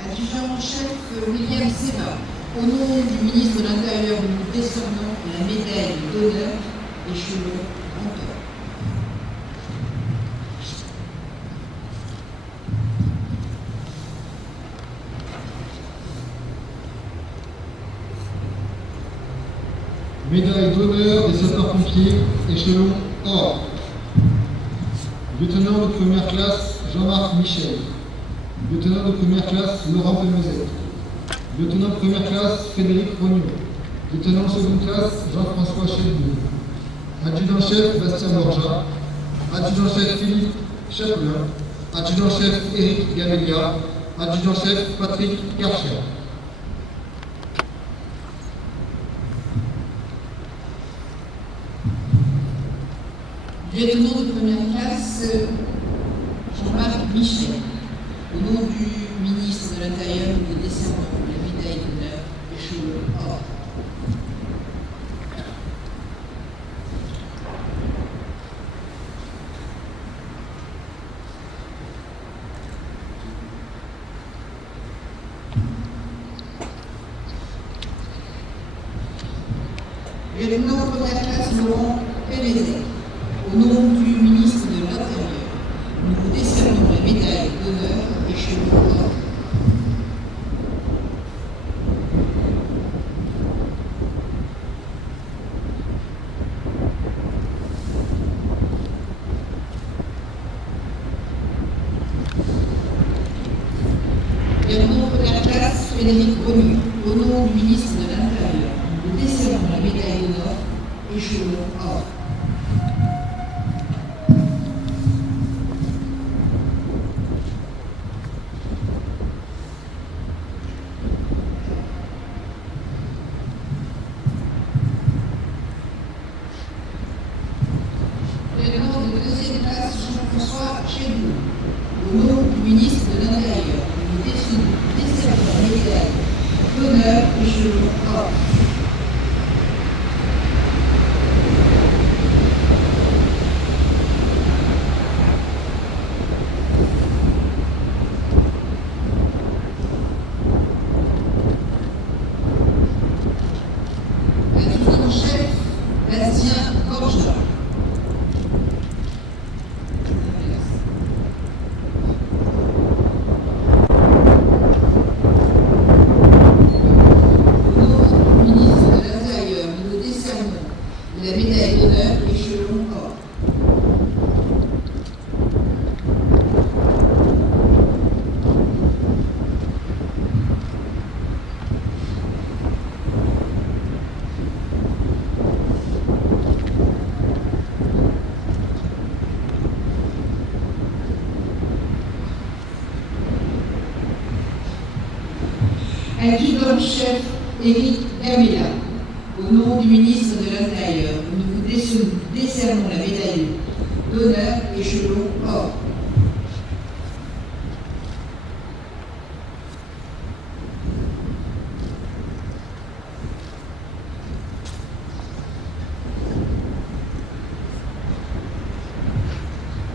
Adjudant-chef William Serra, au nom du ministre de l'Intérieur, nous décernons la médaille d'honneur échelon Grand Or. Médaille d'honneur des sapeurs-pompiers, échelon Or. Lieutenant de première classe Jean-Marc Michel. Lieutenant de première classe Laurent Pelmezet. Lieutenant de première classe Frédéric Rognon. Lieutenant de seconde classe Jean-François Chelbourg. Adjudant-chef Bastien Borja. Adjudant-chef Philippe Chapelin. Adjudant-chef Éric Gamelia. Adjudant-chef Patrick Karcher. Lieutenant de première classe Jean-Marc Michel. Au nom du ministre de l'Intérieur, nous décernons la médaille d'honneur échelon Or. Lieutenant de première classe Laurent Pelmezet. Au nom du ministre de l'Intérieur, nous vous décernons la médaille d'honneur échelon Or. Lieutenant de première classe Frédéric Rognon. Au nom du ministre de l'Intérieur, nous vous décernons la médaille d'honneur échelon Or. Lieutenant de deuxième classe Jean-François Chelbourg. Au nom du ministre de l'Intérieur, nous décernons la médaille d'honneur échelon Or. Adjudant-chef Éric Gamella, au nom du ministre de l'Intérieur, nous vous décernons la médaille d'honneur échelon or.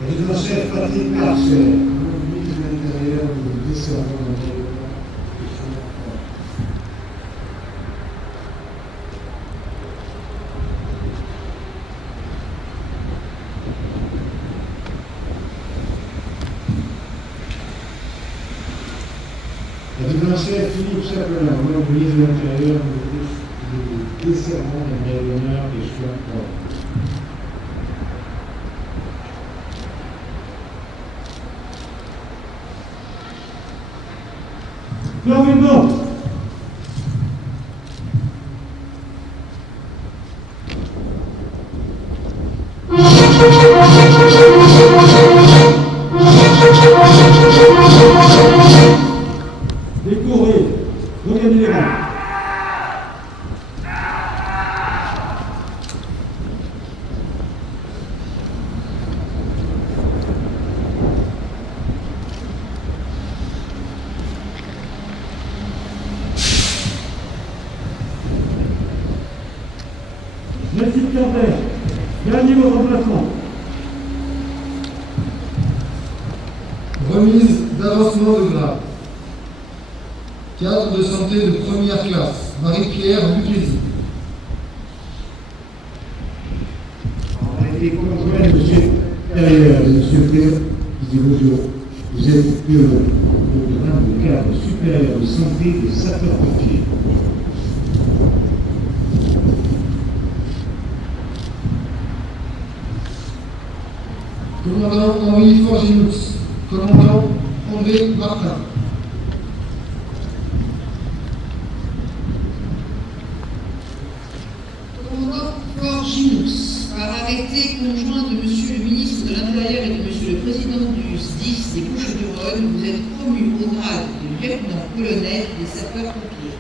Adjudant-chef Patrick Marchais, au nom du ministre de l'Intérieur, nous vous décernons la médaille d'honneur. Adjudant-chef Philippe Chapelain, au nom du ministre de l'Intérieur, nous décernons la médaille d'honneur échelon or. Maintenant, décoré, regardez les rangs. Merci de Quimper, gagnez votre emplacement. Remise d'avancement de grade. Cadre de santé de première classe, Marie-Pierre Duclézy. Arrêtez conjoint de M. Intérieur et M. Pierre Ziboujo, vous êtes heureux au grade de cadre supérieur de santé des sapeurs-pompiers. Commandant Henri Forginous. Commandant André Martin. Commandant Forginous, par arrêté conjoint de Monsieur le ministre de l'Intérieur et de Monsieur le Président du SDIS des Bouches-du-Rhône, vous êtes promu au grade de lieutenant-colonel des sapeurs-pompiers.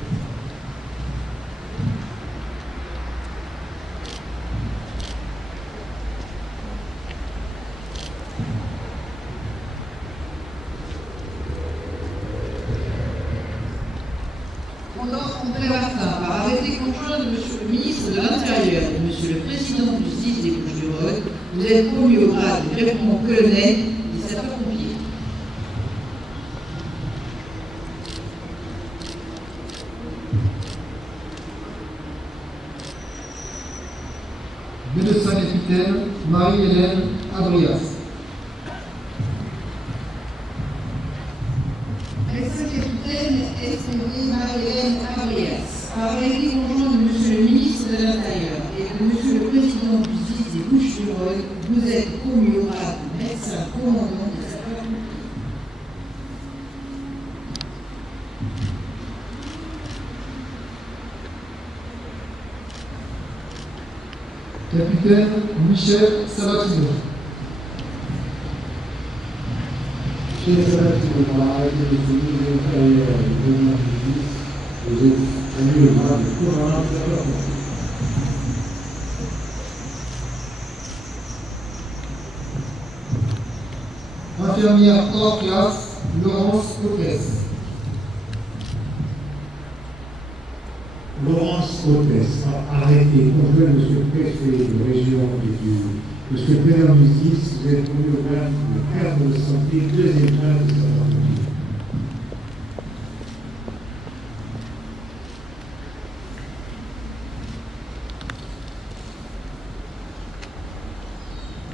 Commandant André Martin, par arrêté conjoint de Monsieur le ministre de l'Intérieur et de Monsieur le Président du SDIS des Bouches-du-Rhône, vous êtes promu au grade de lieutenant-colonel des sapeurs-pompiers. Médecin capitaine Marie-Hélène Adrias. Médecin capitaine SPV Marie-Hélène Adrias, par arrêté conjoint de Monsieur le ministre de l'Intérieur et de Monsieur le Président du SDIS des Bouches-du-Rhône, vous êtes promu au grade de médecin commandant des sapeurs-pompiers. Capitaine Michel Sabatino. Chef Sabatino, par arrêté de M. le ministre de l'Intérieur et du Président du SDIS, vous êtes promu au grade de commandant des sapeurs-pompiers. Infirmière hors classe Laurence Hôtesse. Laurence Hôtesse, par arrêté conjoint de M. le préfet de région et du M. le président du SDIS, vous êtes promu au grade de cadre de santé deuxième grade de sapeurs-pompiers.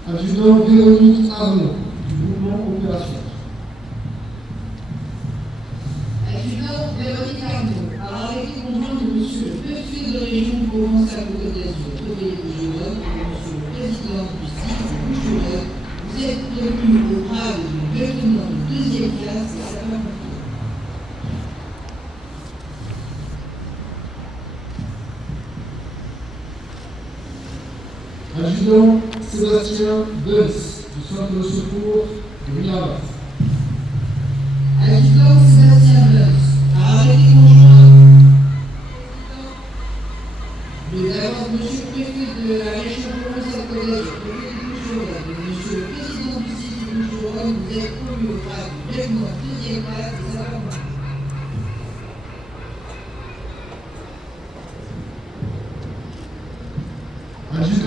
Adjudant Véronique Arnaud, du mouvement Opération. Adjudant Véronique Arnaud, par arrêté conjoint de Monsieur le préfet de région Provence-Alpes-Côte d'Azur, Réveillé-Bouches-du-Rhône, et Monsieur le président du SDIS des Bouches-du-Rhône, vous êtes promu au grade de lieutenant de deuxième classe des sapeurs-pompiers. Adjudant Sébastien Benz, du centre de secours de Miravas. Adjudant Sébastien Benz, par arrêté conjoint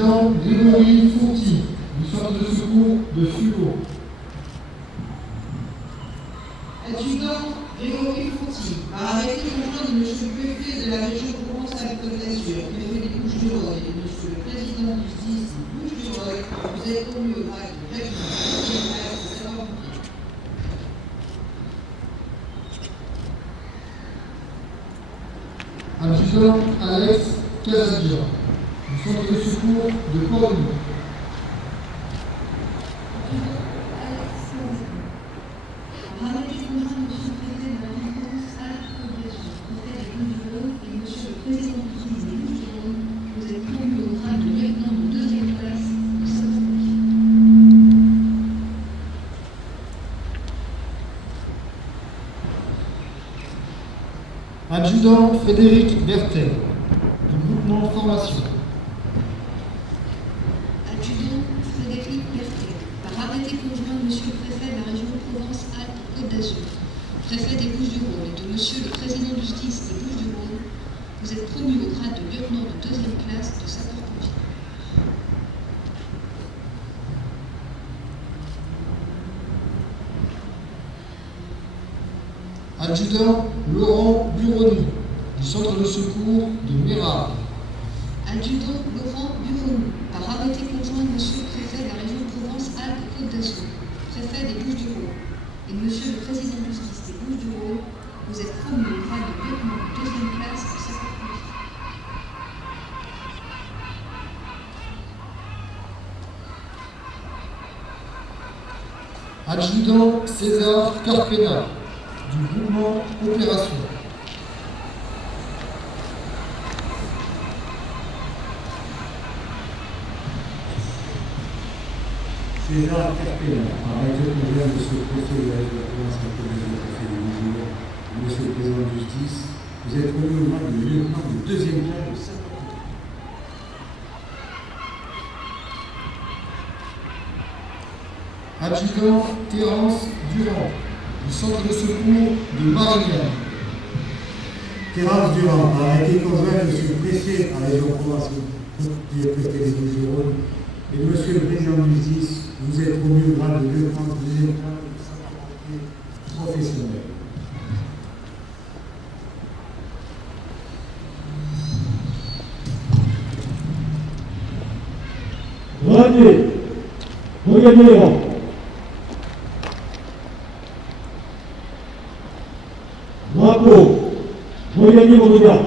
Adjudant Grégory Fourti, du centre de secours de Fulot. Adjudant Grégory Fourti, par arrêté conjoint de M. le préfet de la région Provence-Alpes-Côte d'Azur, préfet des Bouches-du-Rhône et de M. le président du SDIS des Bouches-du-Rhône, vous êtes promu au grade de lieutenant de 2e classe de sapeurs-pompiers. Adjudant Alex Casadia, du centre de secours de Corbigny. Par arrêté conjoint de M. le préfet de la région Provence-Alpes-Côte d'Azur, préfet des Bouches-du-Rhône et M. le président du SDIS des Bouches-du-Rhône, vous êtes promu au grade de lieutenant de 2e classe de sapeurs-pompiers. Adjudant Frédéric Bertel, du groupement formation. Adjudant Frédéric Berthet, par arrêté conjoint de M. le préfet de la région Provence-Alpes-Côte d'Azur, préfet des Bouches-du-Rhône et de M. le président du SDIS des Bouches-du-Rhône, vous êtes promu au grade de lieutenant de 2e classe de sapeurs-pompiers. Adjudant Laurent Buroni, du centre de secours de Mérard. Adjudant Laurent Buroni, par arrêté conjoint de M. le préfet de la région Provence-Alpes-Côte d'Azur, préfet des Bouches-du-Rhône, et de M. le président du SDIS des Bouches-du-Rhône, vous êtes promu au grade de lieutenant de 2e classe de sapeurs-pompiers. Adjudant César Carpena, du groupement Opération. César Carpena, arrêté conjoint de M. le préfet de la région Provence-Alpes-Côte d'Azur, préfet des Bouches-du-Rhône, et M. le président de justice, vous êtes promu au grade de lieutenant de 2e classe de sapeurs-pompiers. Adjudant Terence Durand, du centre de secours de Marignane. Terence Durand, arrêté conjoint de M. le préfet à la région Provence-Alpes-Côte préfet des Bouches-du-Rhône, et de M. le président du SDIS, vous êtes promu au grade de lieutenant de 2e classe de sapeurs-pompiers professionnels. Gradier, regardez les rangs. Drapeau, regardez vos regards.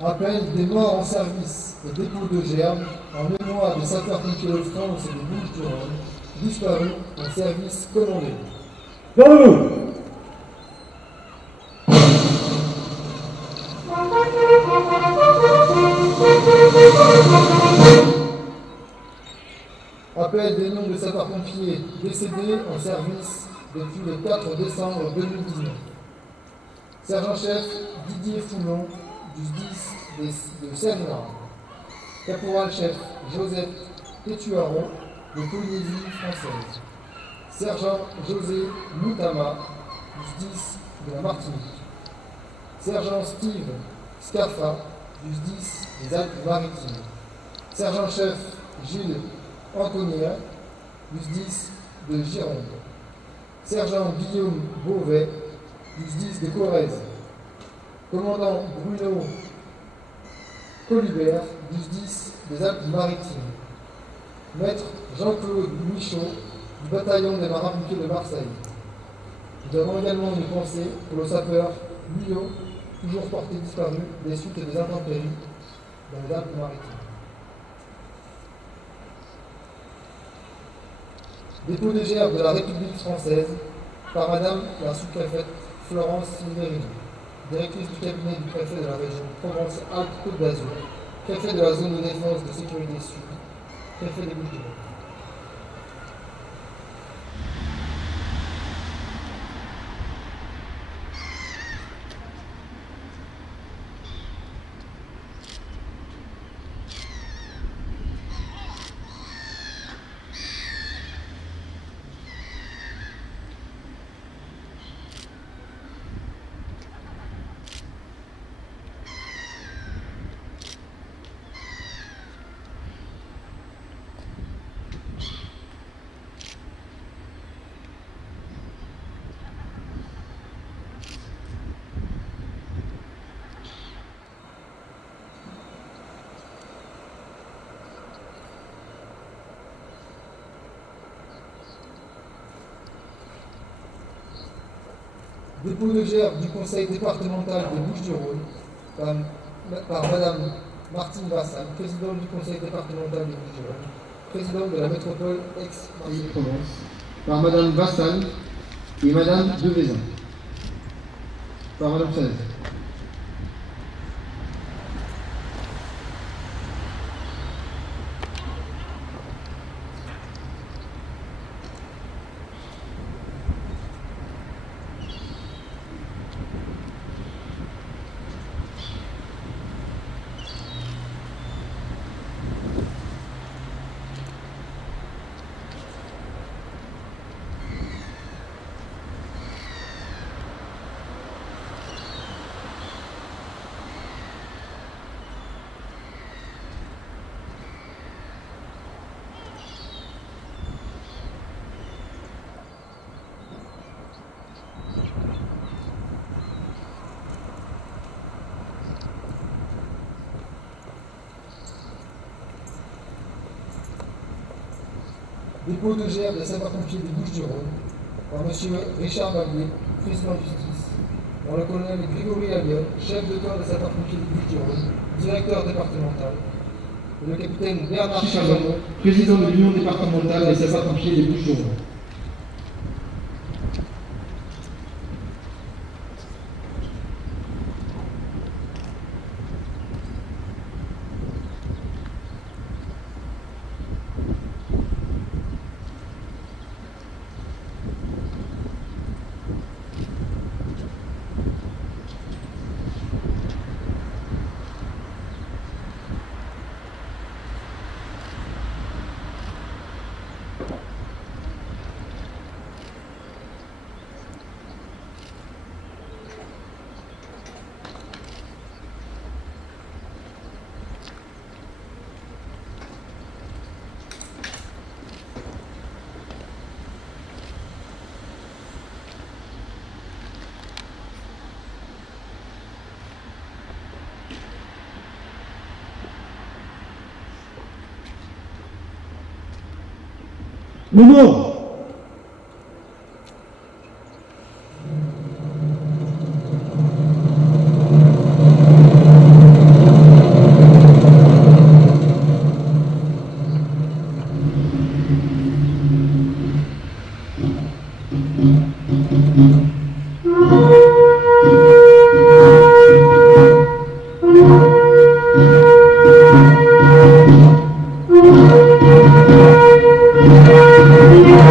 Appel des morts en service et dépôt de germes en mémoire des sapeurs-pompiers de France et des Bouches-du-Rhône disparus en service commandé. Appel des noms de sapeurs-pompiers décédés en service depuis le 4 décembre 2019. Sergent-chef Didier Foulon, du SDIS de Seine-Nord. Caporal-chef Joseph Tétuaron, de Polynésie française. Sergent José Moutama, du SDIS de la Martinique. Sergent Steve Scaffa, du SDIS des Alpes-Maritimes. Sergent-chef Gilles Anconien, du SDIS de Gironde. Sergent Guillaume Beauvais, du SDIS de Corrèze. Commandant Bruno Colubert, du SDIS des Alpes-Maritimes. Maître Jean-Claude Michaud, du bataillon des marins-pompiers de Marseille. Nous avons également une pensée pour le sapeur Millau, toujours porté disparu des suites des intempéries dans les Alpes-Maritimes. Dépôt de gerbe de la République française par Madame la sous-préfète Florence Silverini, directrice du cabinet du préfet de la région Provence-Alpes-Côte d'Azur, préfet de la zone de défense de sécurité sud, préfet des Bouches-du-Rhône. Dépôt de gerbe du conseil départemental des Bouches-du-Rhône par Madame Martine Vassal, présidente du conseil départemental des Bouches-du-Rhône, présidente de la métropole Aix-Marseille-Provence, par Madame Vassal et Madame Devezin, par Madame Fenêtre. Dépôt de gerbe des sapeurs-pompiers des Bouches-du-Rhône par M. Richard Baguier, président de justice, par le colonel Grégory Alliol, chef de corps des sapeurs-pompiers des Bouches-du-Rhône, directeur départemental, et le capitaine Bernard Charbonneau, président de l'Union départementale des sapeurs-pompiers des Bouches-du-Rhône. Momo! Thank you.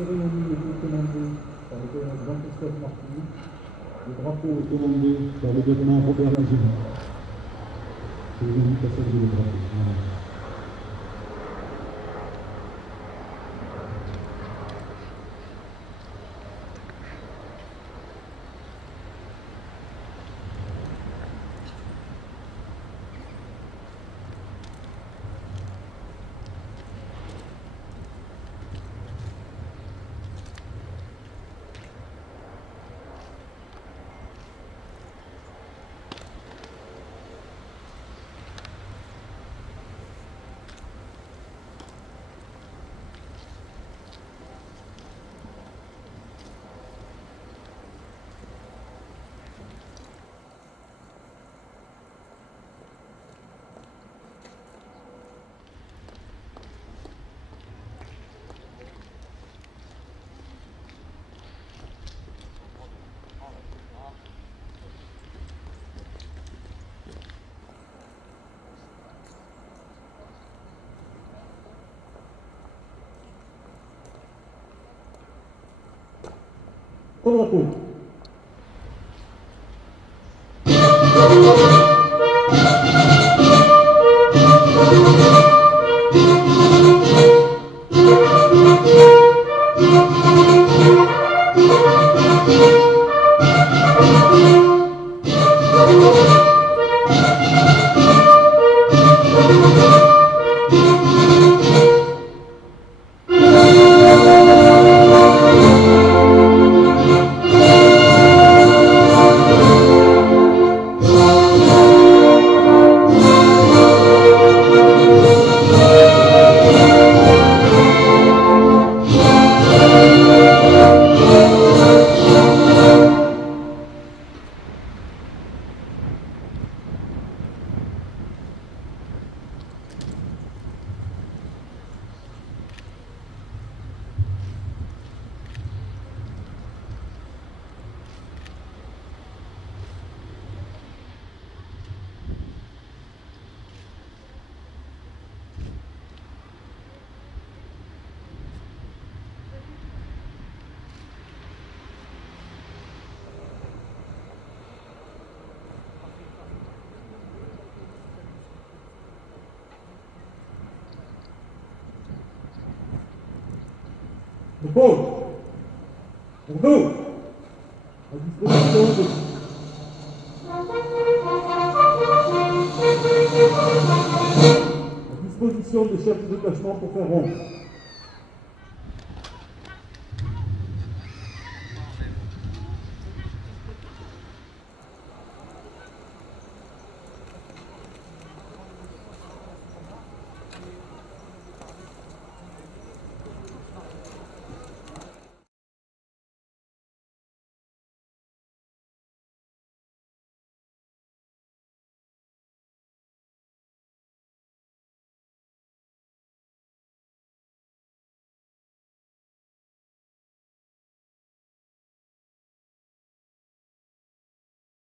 cérémonie est commandée par le colonel Jean-Christophe Martini. Le drapeau est commandé par le lieutenant Robert Magini. Je vous invite à saluer le drapeau. Voilà. Au drapeau. Debout. Debout. À disposition des chefs de détachement pour faire rond.